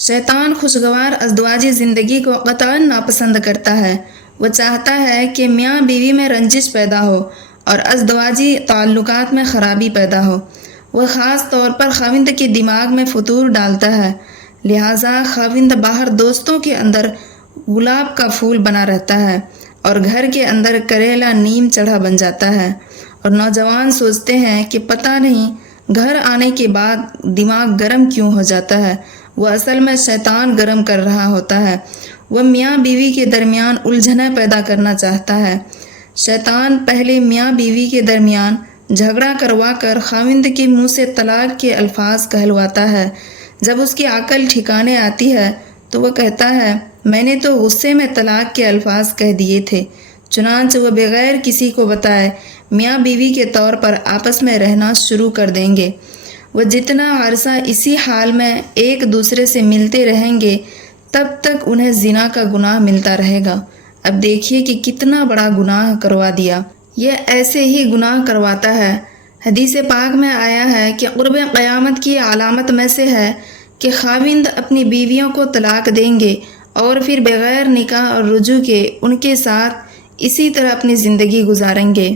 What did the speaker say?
شیطان خوشگوار ازدواجی زندگی کو قطعاً ناپسند کرتا ہے۔ وہ چاہتا ہے کہ میاں بیوی میں رنجش پیدا ہو اور ازدواجی تعلقات میں خرابی پیدا ہو۔ وہ خاص طور پر خاوند کے دماغ میں فتور ڈالتا ہے، لہٰذا خاوند باہر دوستوں کے اندر گلاب کا پھول بنا رہتا ہے اور گھر کے اندر کریلا نیم چڑھا بن جاتا ہے، اور نوجوان سوچتے ہیں کہ پتہ نہیں گھر آنے کے بعد دماغ گرم کیوں ہو جاتا ہے۔ وہ اصل میں شیطان گرم کر رہا ہوتا ہے۔ وہ میاں بیوی کے درمیان الجھنیں پیدا کرنا چاہتا ہے۔ شیطان پہلے میاں بیوی کے درمیان جھگڑا کروا کر خاوند کے منہ سے طلاق کے الفاظ کہلواتا ہے۔ جب اس کی عقل ٹھکانے آتی ہے تو وہ کہتا ہے، میں نے تو غصے میں طلاق کے الفاظ کہہ دیے تھے۔ چنانچہ وہ بغیر کسی کو بتائے میاں بیوی کے طور پر آپس میں رہنا شروع کر دیں گے۔ وہ جتنا عرصہ اسی حال میں ایک دوسرے سے ملتے رہیں گے تب تک انہیں زنا کا گناہ ملتا رہے گا۔ اب دیکھیے کہ کتنا بڑا گناہ کروا دیا۔ یہ ایسے ہی گناہ کرواتا ہے۔ حدیث پاک میں آیا ہے کہ قرب قیامت کی علامت میں سے ہے کہ خاوند اپنی بیویوں کو طلاق دیں گے اور پھر بغیر نکاح اور رجوع کے ان کے ساتھ اسی طرح اپنی زندگی گزاریں گے۔